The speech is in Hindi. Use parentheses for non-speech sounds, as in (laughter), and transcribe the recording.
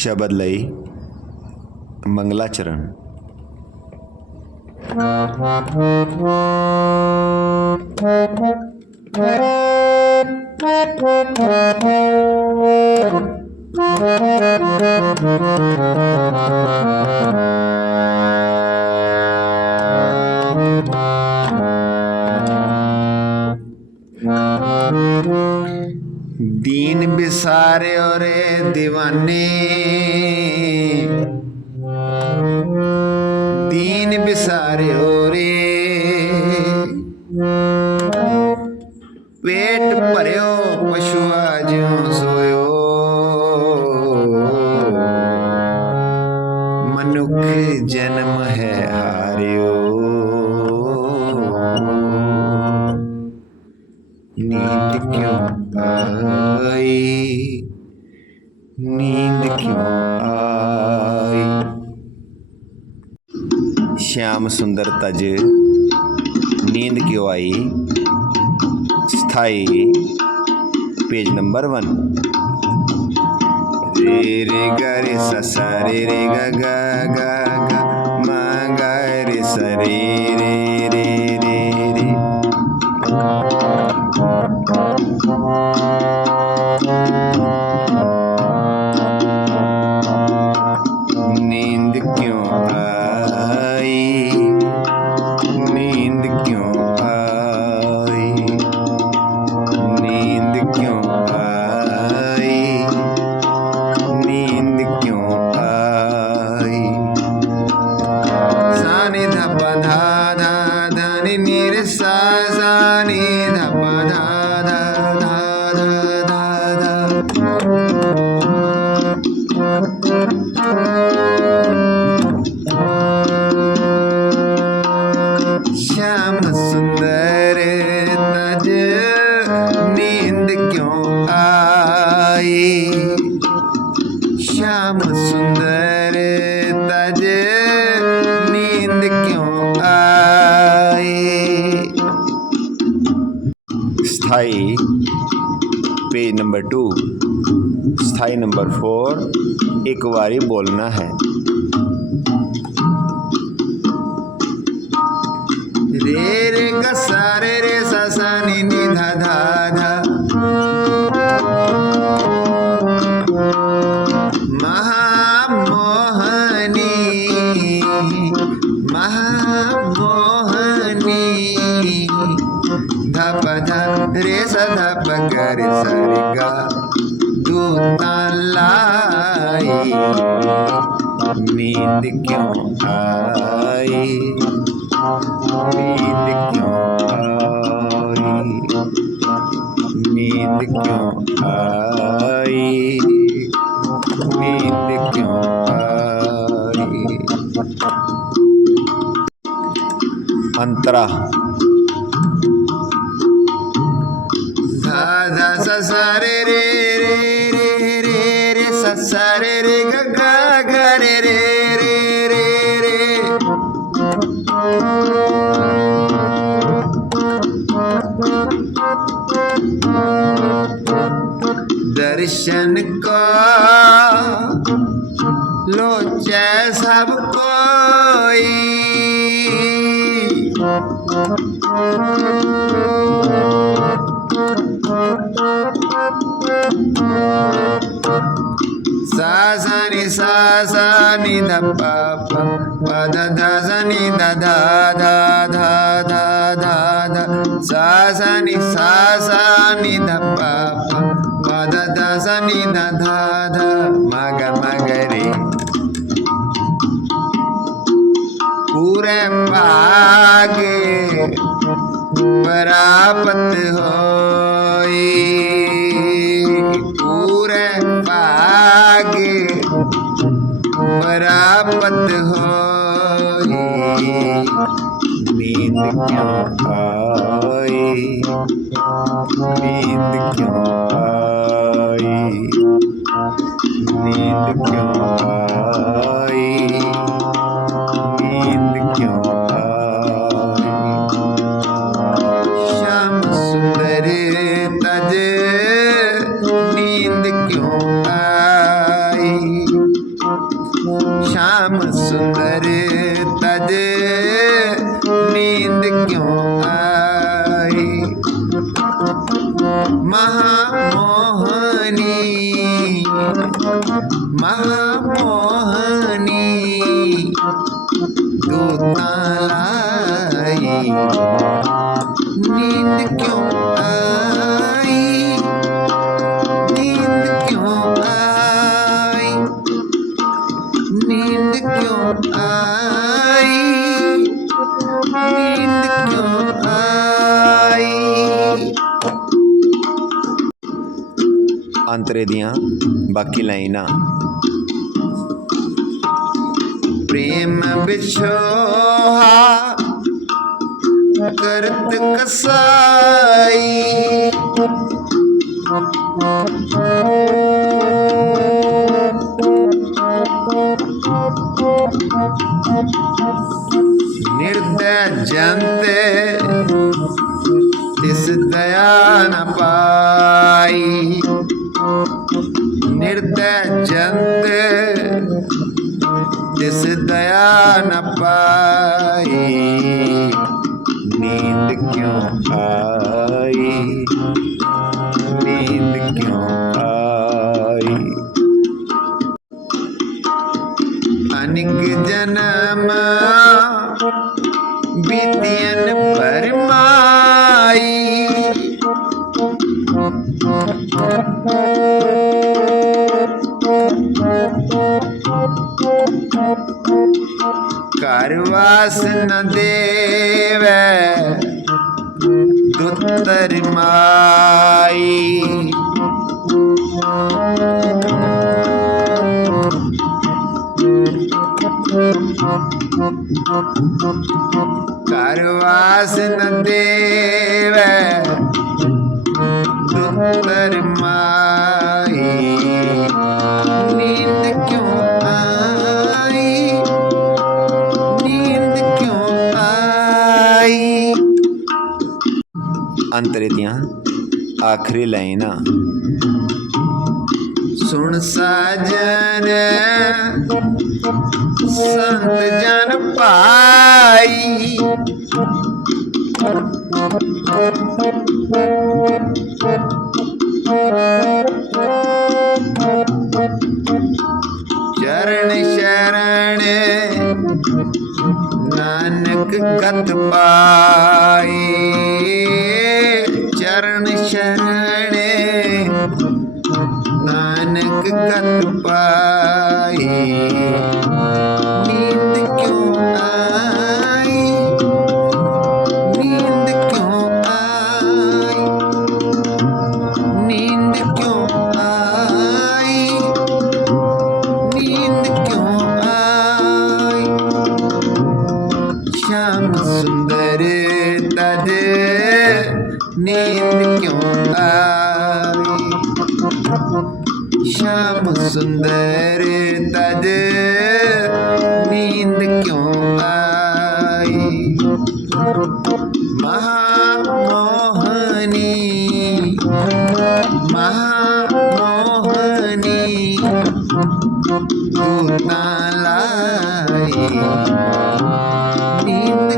शबद लई मंगलाचरण Thank (laughs) you. दीन बिसारे और दीवाने। दीन बिसारे और नींद क्यों आई? नींद क्यों आई श्याम सुंदर तज, नींद क्यों आई? स्थायी, पेज नंबर वन। रे रे ग रे सा रे रे ग ग ग। स्थायी पेज नंबर टू, स्थायी नंबर फोर, एक बारी बोलना है। रे रे कसा रे रे ससा नी धा धा धा लाई नींद क्यों आई नींद क्यों आई नींद क्यों आई नींद क्यों आई अंतरा धा धा सा सा रे रे रे रे रे रे सा सा रे रे ग ग ग रे रे रे रे। दर्शन को लोचे सब कोई। सा सा नि ध प प प ध ध स नि ध ध ध ध ध सा सा सा सा नि ध प प प ध ध स नि रे पूरे भागे प्राप्त होई नींद क्यों आई आई नींद क्यों आई नींद क्यों आई ਅੰਤਰੇ ਦੀਆਂ ਬਾਕੀ ਲਾਈਨਾਂ ਪ੍ਰੇਮ ਵਿਛੋਹਾ ਕਰਤ ਕਸਾਈ ਨਿਰਦੈ ਜੰਤੇ ਤਿਸ ਦਇਆ ਨ ਪਾਈ जंत तिस दया न पा आई। करवासन देव सुंदर नींद क्यों आई? नींद क्यों आई? अंतरित ਆਖਰੀ ਲਾਈਨਾਂ ਸੁਣ ਸਾਜਨ ਸੰਤ ਜਨ ਭਾਈ। ਚਰਨ ਸ਼ਰਣ ਨਾਨਕ ਗਤ ਪਾਈ। சரணே. நானுக்கு கத்துப்பாயே श्याम सुंदर तज नींद क्यों आई महामोहनी महामोहनी दूतालाई नींद